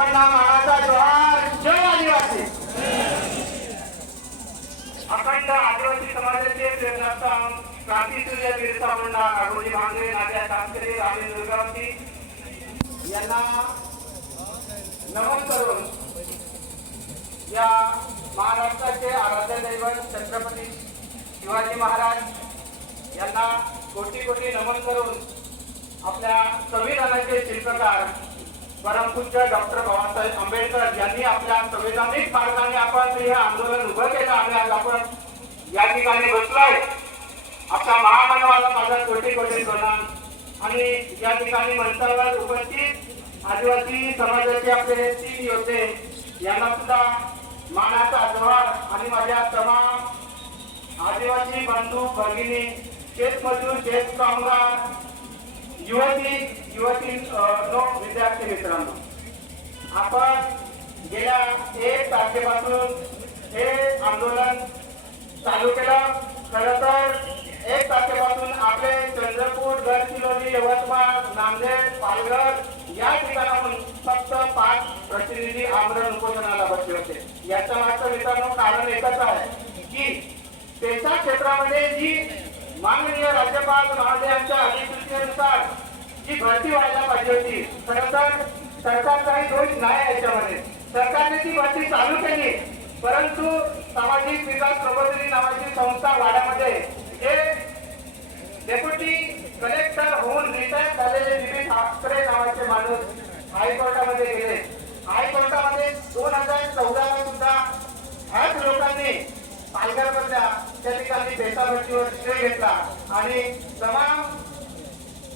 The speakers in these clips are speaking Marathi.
सर्वांना मानाचा जोहार. जय आदिवासी. अखंड आदिवासी समाजाचे प्रेरणास्थान क्रांतीसूर्य बिरसा मुंडा, राघोजी भांगरे, नाट्या कामकरे, राजेंद्र दुर्गावती यांना नमन करून या महाराष्ट्राचे आराध्य दैवत छत्रपती शिवाजी महाराज यांना कोटी कोटी नमन करून आपल्या संविधानाचे शिल्पकार परमपूज्य डॉक्टर बाबासाहेब आंबेडकर यांनी आपल्या संविधानिक मार्गाने आपण हे आंदोलन उभं केलं आणि आज आपण या ठिकाणी बसलोय. आपल्या महामानवाला माझा कोटी कोटी प्रणाम. आणि या ठिकाणी मंचावर उपस्थित आदिवासी समाजाचे आपले 3 योद्धे यांना सुद्धा मानाचा जोहार. आणि माझ्या तमाम आदिवासी बंधू भगिनी, शेतमजूर, शेत कामगार, युवती विद्यार्थी मित्रांनो, आपण गेल्या 1 तारखेपासून हे आंदोलन चालू केलं. खरं तर 1 तारखेपासून आपले चंद्रपूर, गडचिरोली, यवतमाळ, नांदेड, पालघर या ठिकाणाहून फक्त 5 प्रतिनिधी आमरण उपोषणाला बसले होते. याच्या मागचं मित्रांनो कारण एकच आहे की पेशा क्षेत्रामध्ये जी माननीय राज्यपाल महोदयांच्या अधिसूचनेनुसार जी भरती व्हायला पाहिजे होती, खरं तर सरकारचाही दोष नाही याच्यामध्ये. सरकारने ती भरती चालू केली, परंतु सामाजिक विकास प्रबोधिनी नावाची संस्था वाड्यामध्ये जे डेप्युटी कलेक्टर होऊन रिटायर झालेले विवेक ठाकरे नावाचे माणूस हायकोर्टामध्ये गेले. हायकोर्टामध्ये 2014 सुद्धा ह्याच लोकांनी पालघरमधल्या त्या ठिकाणी पेशा भरतीवर स्टे घेतला आणि तमाम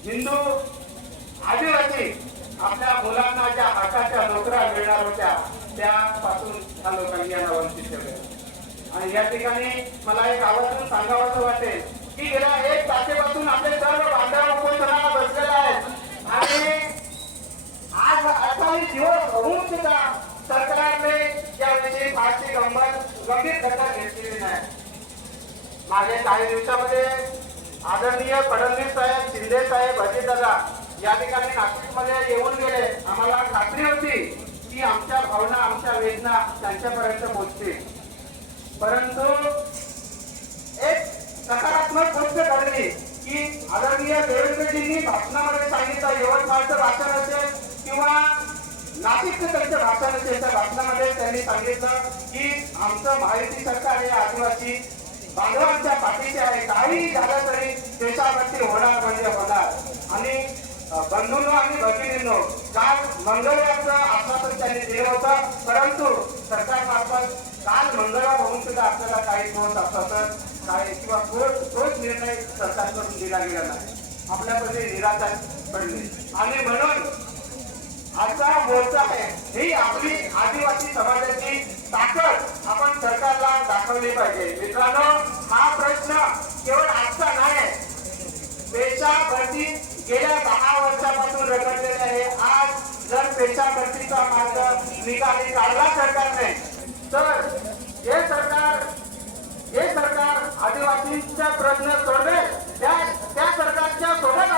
हिंदू आदिवासी आपल्या मुलांना ज्या हक्काच्या नोकऱ्या मिळणार होत्या त्यापासून त्या लोकांनी यांना वंचित ठेवले. आणि या ठिकाणी मला एक आवर्जून सांगावंसं वाटेल की गेल्या 1 तारखेपासून आपले सर्व बांधव उपोषणाला बसलेले आहेत आणि आज 28 दिवस होऊन सुद्धा सरकारने याविषयी फारशी गंभीर दखल घेतलेली नाही. मागे काही दिवसामध्ये आदरणीय फडणवीस साहेब, शिंदे साहेब, अजितदादा या ठिकाणी नाशिकमध्ये येऊन गेले. आम्हाला खात्री होती की आमच्या भावना, आमच्या वेदना त्यांच्यापर्यंत पोहोचतील, परंतु एक सकारात्मक गोष्ट घडली की आदरणीय देवेंद्रजींनी भाषणामध्ये सांगितलं, यवतमाळचं भाषण असेल किंवा नाशिकचं त्यांचं भाषण असेल, त्या भाषणामध्ये त्यांनी सांगितलं की आमचं महायुती सरकार हे आदिवासी बांधवांच्या पाठीचे आहे. काही झालं तरी देशावरती होणार म्हणजे होणार. आणि बंधूंनो आणि भगिनींनो, काल मंगळवारचं आश्वासन त्यांनी दिलं होतं, परंतु सरकारमार्फत काल मंगळवार होऊन सुद्धा आपल्याला काही ठोस आश्वासन काय किंवा तोच निर्णय सरकारकडून दिला गेला नाही. आपल्यामध्ये निराशा पडली आणि म्हणून आजचा मोर्चा आहे ही आपली आदिवासी समाजाची ताकद आपण सरकारला दाखवली पाहिजे. मित्रांनो, हा प्रश्न केवळ आजचा नाही, पेशा भरती गेल्या 10 वर्षापासून रखडलेला आहे. आज जर पेशा भरतीचा मार्ग निकाली काढला सरकारने तर हे सरकार आदिवासींचा प्रश्न सोडवेल. त्या सरकारच्या सोबत